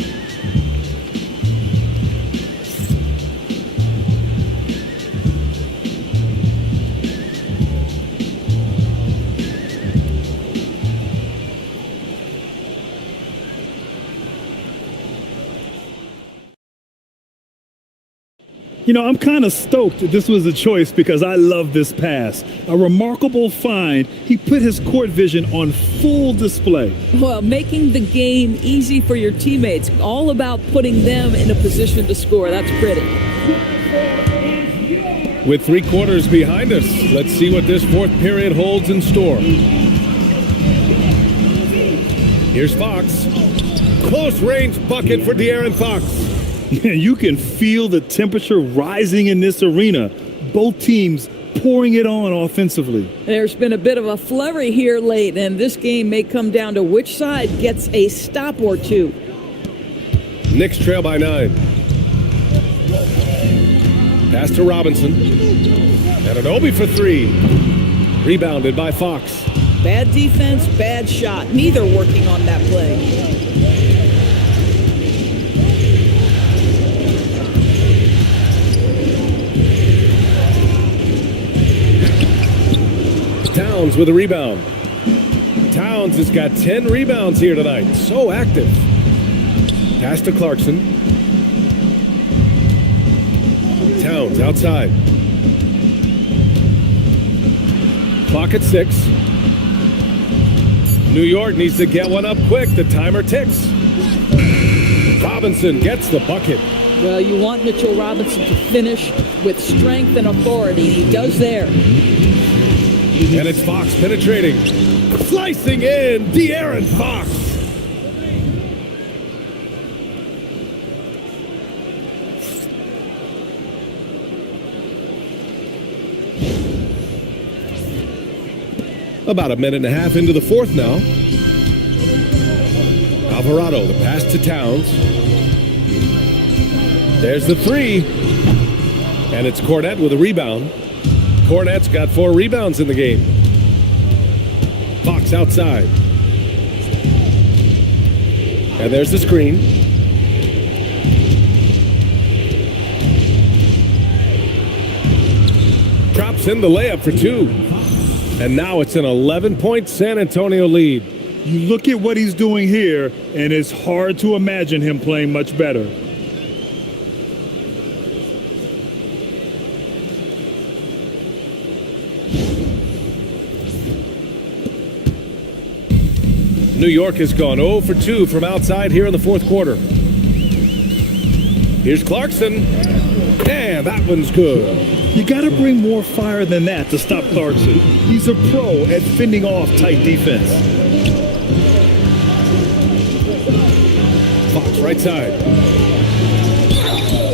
You know, I'm kind of stoked that this was a choice because I love this pass. A remarkable find. He put his court vision on full display. Well, making the game easy for your teammates. All about putting them in a position to score. That's pretty. With 3 quarters behind us, let's see what this fourth period holds in store. Here's Fox. Close range bucket for De'Aaron Fox. You can feel the temperature rising in this arena. Both teams pouring it on offensively. There's been a bit of a flurry here late, and this game may come down to which side gets a stop or two. Knicks trail by 9. Pass to Robinson. And an Obi for 3. Rebounded by Fox. Bad defense, bad shot. Neither working on that play. Towns with a rebound. Towns has got 10 rebounds here tonight. So active. Pass to Clarkson. Towns outside. Clock at 6. New York needs to get one up quick. The timer ticks. Robinson gets the bucket. Well, you want Mitchell Robinson to finish with strength and authority. He does there. And it's Fox penetrating. Slicing in, De'Aaron Fox. About a minute and a half into the fourth now. Alvarado, the pass to Towns. There's the 3. And it's Cornette with a rebound. Cornette's got 4 rebounds in the game. Fox outside. And there's the screen. Drops in the layup for 2. And now it's an 11-point San Antonio lead. You look at what he's doing here, and it's hard to imagine him playing much better. New York has gone 0 for 2 from outside here in the fourth quarter. Here's Clarkson. And that one's good. You got to bring more fire than that to stop Clarkson. He's a pro at fending off tight defense. Fox right side.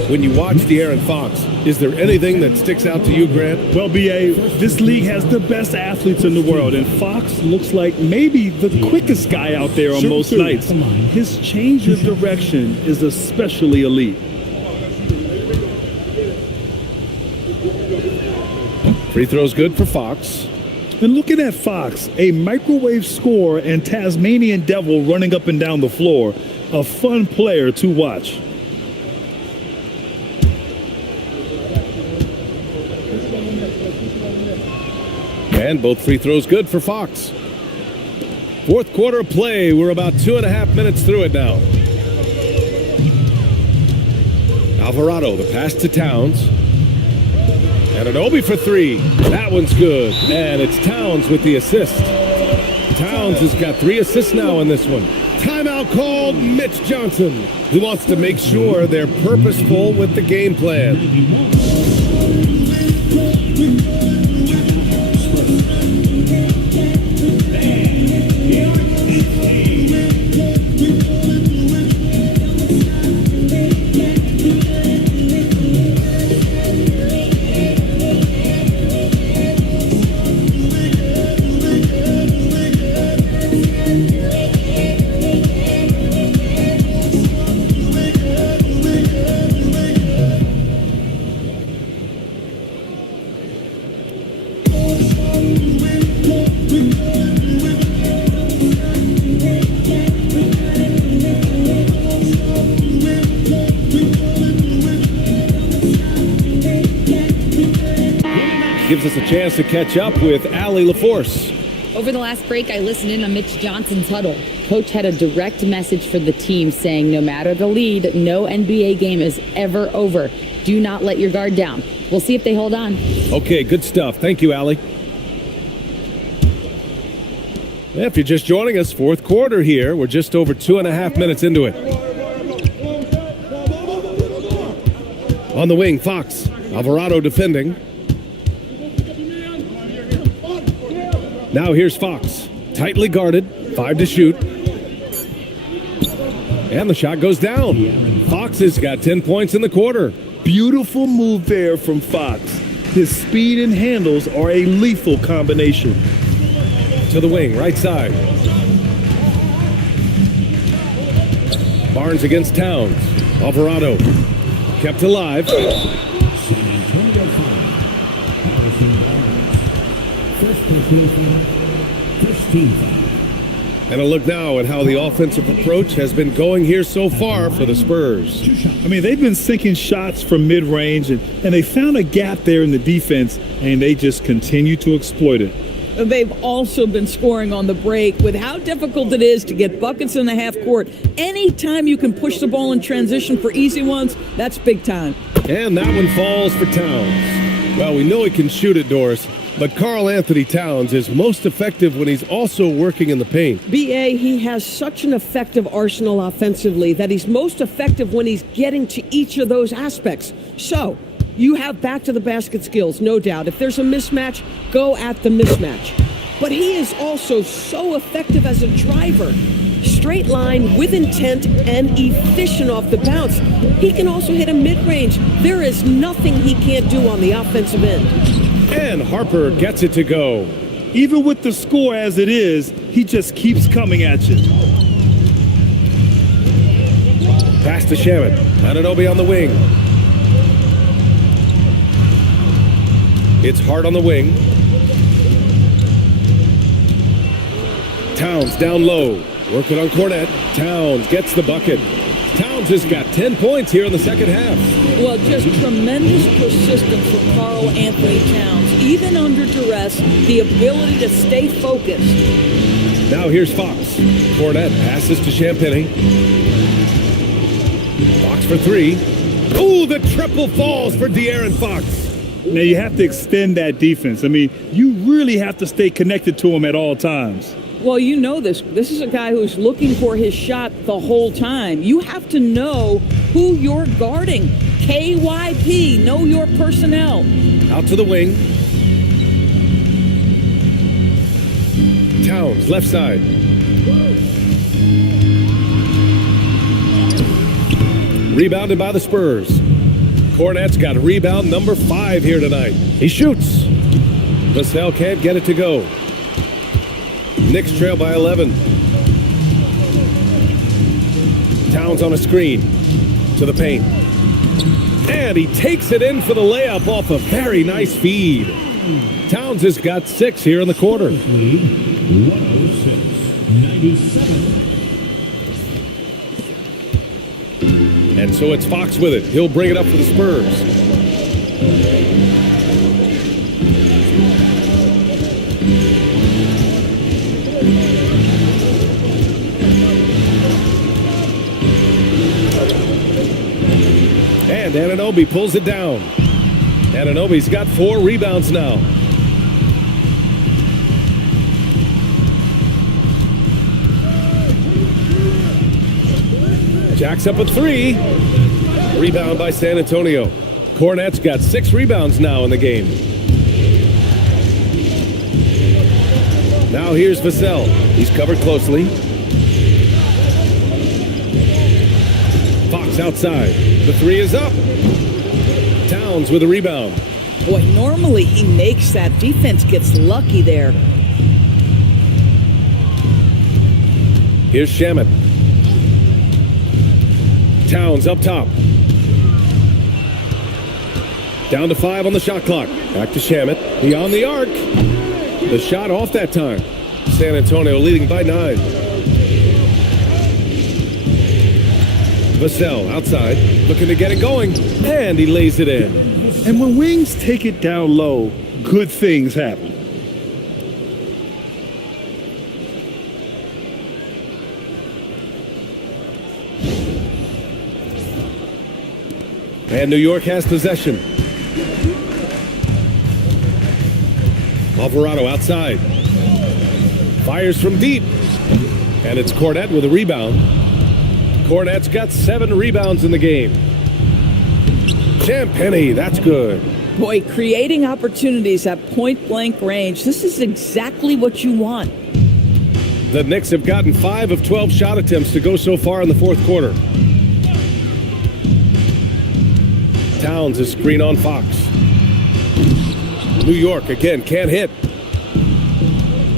When you watch De'Aaron Fox, is there anything that sticks out to you, Grant? Well, B.A., this league has the best athletes in the world, and Fox looks like maybe the quickest guy out there on most nights. His change of direction is especially elite. Free throw's good for Fox. And looking at Fox, a microwave scorer and Tasmanian devil running up and down the floor. A fun player to watch. And both free throws good for Fox. Fourth quarter of play. We're about 2.5 minutes through it now. Alvarado, the pass to Towns. And an Obi for 3. That one's good. And it's Towns with the assist. Towns has got 3 assists now in this one. Timeout called Mitch Johnson, who wants to make sure they're purposeful with the game plan. Gives us a chance to catch up with Allie LaForce. Over the last break, I listened in on Mitch Johnson's huddle. Coach had a direct message for the team saying no matter the lead, no NBA game is ever over. Do not let your guard down. We'll see if they hold on. Okay, good stuff. Thank you, Allie. If you're just joining us, fourth quarter here. We're just over 2.5 minutes into it. On the wing, Fox. Alvarado defending. Now here's Fox. Tightly guarded. 5 to shoot. And the shot goes down. Fox has got 10 points in the quarter. Beautiful move there from Fox. His speed and handles are a lethal combination. To the wing, right side. Barnes against Towns. Alvarado kept alive. San Antonio foul. Harrison Barnes. First personal foul. First team foul. And a look now at how the offensive approach has been going here so far for the Spurs. I mean, they've been sinking shots from mid-range, and they found a gap there in the defense, and they just continue to exploit it. They've also been scoring on the break. With how difficult it is to get buckets in the half court, anytime you can push the ball in transition for easy ones, that's big time. And that one falls for Towns. Well, we know he can shoot it, Doris, but Karl Anthony Towns is most effective when he's also working in the paint. B.A., he has such an effective arsenal offensively that he's most effective when he's getting to each of those aspects. So, you have back-to-the-basket skills, no doubt. If there's a mismatch, go at the mismatch. But he is also so effective as a driver. Straight line, with intent, and efficient off the bounce. He can also hit a mid-range. There is nothing he can't do on the offensive end. And Harper gets it to go. Even with the score as it is, he just keeps coming at you. Pass to Shamet. Anunoby on the wing. It's Hart on the wing. Towns down low. Working on Cornette. Towns gets the bucket. Towns has got 10 points here in the second half. Well, just tremendous persistence from Karl Anthony Towns. Even under duress, the ability to stay focused. Now here's Fox. Cornette passes to Champagny. Fox for 3. Ooh, the triple falls for De'Aaron Fox. Now, you have to extend that defense. I mean, you really have to stay connected to him at all times. Well, you know this. This is a guy who's looking for his shot the whole time. You have to know who you're guarding. KYP, know your personnel. Out to the wing. Towns, left side. Rebounded by the Spurs. Cornette's got rebound number 5 here tonight. He shoots. Vassell can't get it to go. Knicks trail by 11. Towns on a screen. To the paint. And he takes it in for the layup off a very nice feed. Towns has got 6 here in the quarter. 106-97. And so it's Fox with it. He'll bring it up for the Spurs. And Anunoby pulls it down. Anunoby's got 4 rebounds now. Jacks up a 3. Rebound by San Antonio. Cornette's got 6 rebounds now in the game. Now here's Vassell. He's covered closely. Fox outside. The 3 is up. Towns with a rebound. Boy, normally he makes that. Defense gets lucky there. Here's Shamet. Towns up top. Down to 5 on the shot clock. Back to Shamet. Beyond the arc. The shot off that time. San Antonio leading by 9. Vassell outside. Looking to get it going. And he lays it in. And when wings take it down low, good things happen. And New York has possession. Alvarado outside. Fires from deep. And it's Cornette with a rebound. Cornette's got 7 rebounds in the game. Champagnie, that's good. Boy, creating opportunities at point-blank range. This is exactly what you want. The Knicks have gotten 5 of 12 shot attempts to go so far in the fourth quarter. Towns is screen on Fox. New York again can't hit.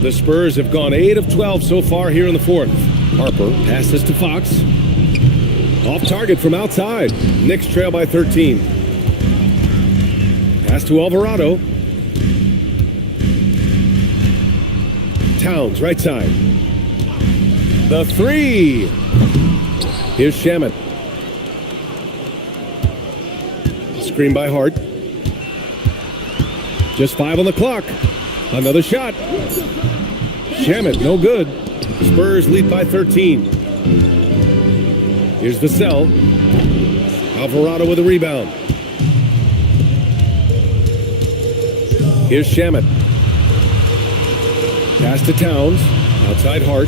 The Spurs have gone 8 of 12 so far here in the fourth. Harper passes to Fox. Off target from outside. Knicks trail by 13. Pass to Alvarado. Towns right side. The 3. Here's Shamet. Screen by Hart. Just 5 on the clock. Another shot. Shamet, no good. Spurs lead by 13. Here's Vassell. Alvarado with a rebound. Here's Shamet. Pass to Towns. Outside Hart.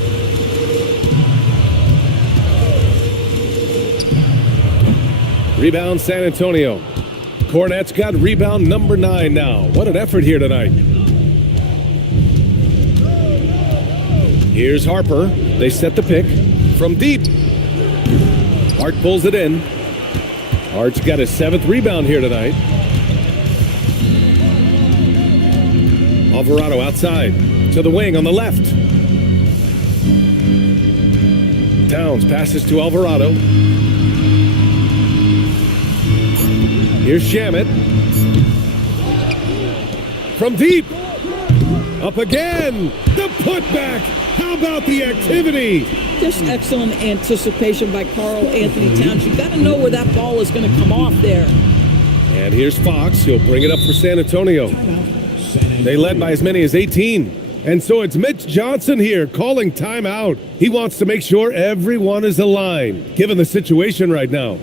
Rebound San Antonio. Cornette's got rebound number 9 now. What an effort here tonight. Here's Harper. They set the pick from deep. Hart pulls it in. Hart's got his 7th rebound here tonight. Alvarado outside to the wing on the left. Towns passes to Alvarado. Here's Shamet. From deep. Up again. The putback. How about the activity? Just excellent anticipation by Karl Anthony Towns. You got to know where that ball is going to come off there. And here's Fox. He'll bring it up for San Antonio. They led by as many as 18. And so it's Mitch Johnson here calling timeout. He wants to make sure everyone is aligned, given the situation right now.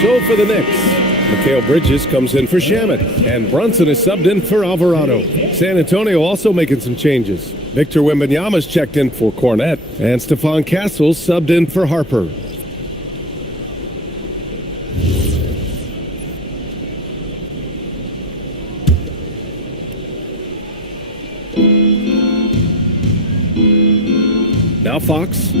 So for the Knicks, Mikal Bridges comes in for Shamet, and Brunson is subbed in for Alvarado. San Antonio also making some changes. Victor Wembanyama's checked in for Cornette, and Stephon Castle's subbed in for Harper. Now Fox.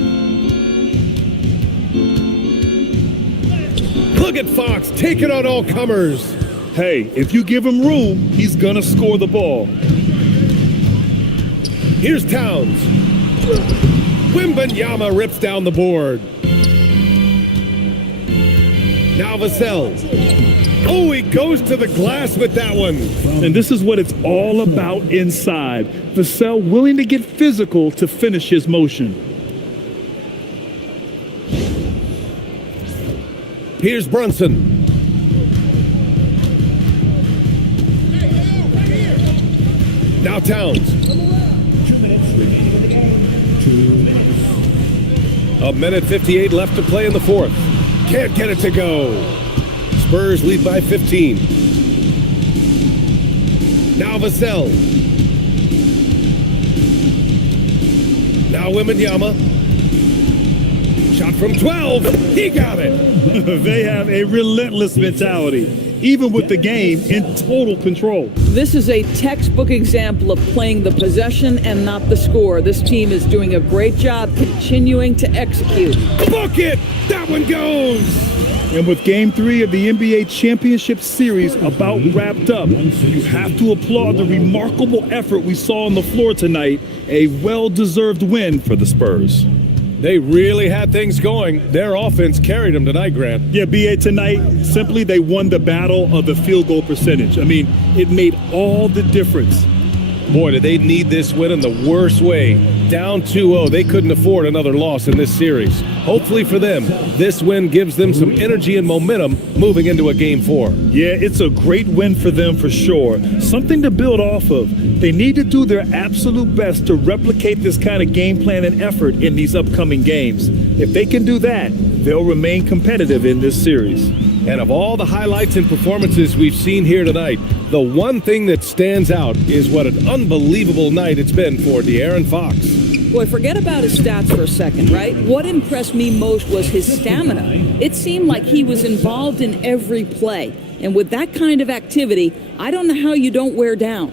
Look at Fox taking on all comers. Hey, if you give him room, he's gonna score the ball. Here's Towns. Wembanyama rips down the board. Now Vassell. Oh, he goes to the glass with that one. And this is what it's all about inside. Vassell willing to get physical to finish his motion. Here's Brunson. Now Towns. 2 minutes remaining in the game. 2 minutes. A minute 58 left to play in the fourth. Can't get it to go. Spurs lead by 15. Now Vassell. Now Wembanyama. Shot from 12. He got it. They have a relentless mentality, even with the game in total control. This is a textbook example of playing the possession and not the score. This team is doing a great job continuing to execute. Book it. That one goes. And with Game 3 of the NBA Championship Series about wrapped up, you have to applaud the remarkable effort we saw on the floor tonight. A well-deserved win for the Spurs. They really had things going. Their offense carried them tonight, Grant. Yeah, BA, tonight, simply they won the battle of the field goal percentage. I mean, it made all the difference. Boy, did they need this win in the worst way. Down 2-0, they couldn't afford another loss in this series. Hopefully for them, this win gives them some energy and momentum moving into a Game 4. Yeah, it's a great win for them for sure. Something to build off of. They need to do their absolute best to replicate this kind of game plan and effort in these upcoming games. If they can do that, they'll remain competitive in this series. And of all the highlights and performances we've seen here tonight, the one thing that stands out is what an unbelievable night it's been for De'Aaron Fox. Boy, forget about his stats for a second, right? What impressed me most was his stamina. It seemed like he was involved in every play. And with that kind of activity, I don't know how you don't wear down.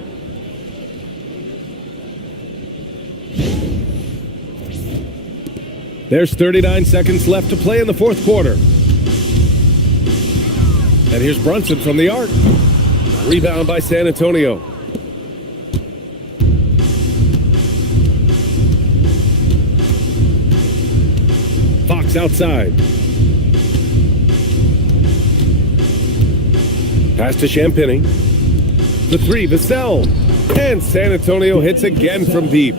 There's 39 seconds left to play in the fourth quarter. And here's Brunson from the arc. Rebound by San Antonio. Fox outside. Pass to Champagny. The three, Vassell. And San Antonio hits again from deep.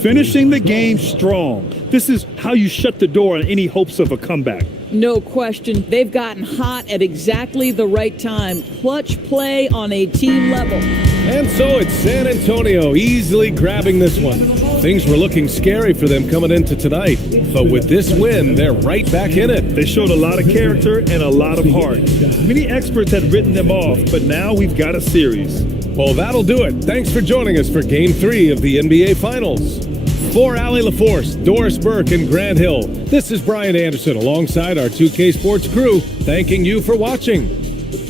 Finishing the game strong. This is how you shut the door on any hopes of a comeback. No question. They've gotten hot at exactly the right time. Clutch play on a team level. And so it's San Antonio easily grabbing this one. Things were looking scary for them coming into tonight, but with this win, they're right back in it. They showed a lot of character and a lot of heart. Many experts had written them off, but now we've got a series. Well, that'll do it. Thanks for joining us for Game 3 of the NBA Finals. For Allie LaForce, Doris Burke, and Grant Hill, this is Brian Anderson alongside our 2K Sports crew, thanking you for watching.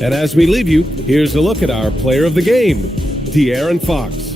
And as we leave you, here's a look at our player of the game, De'Aaron Fox.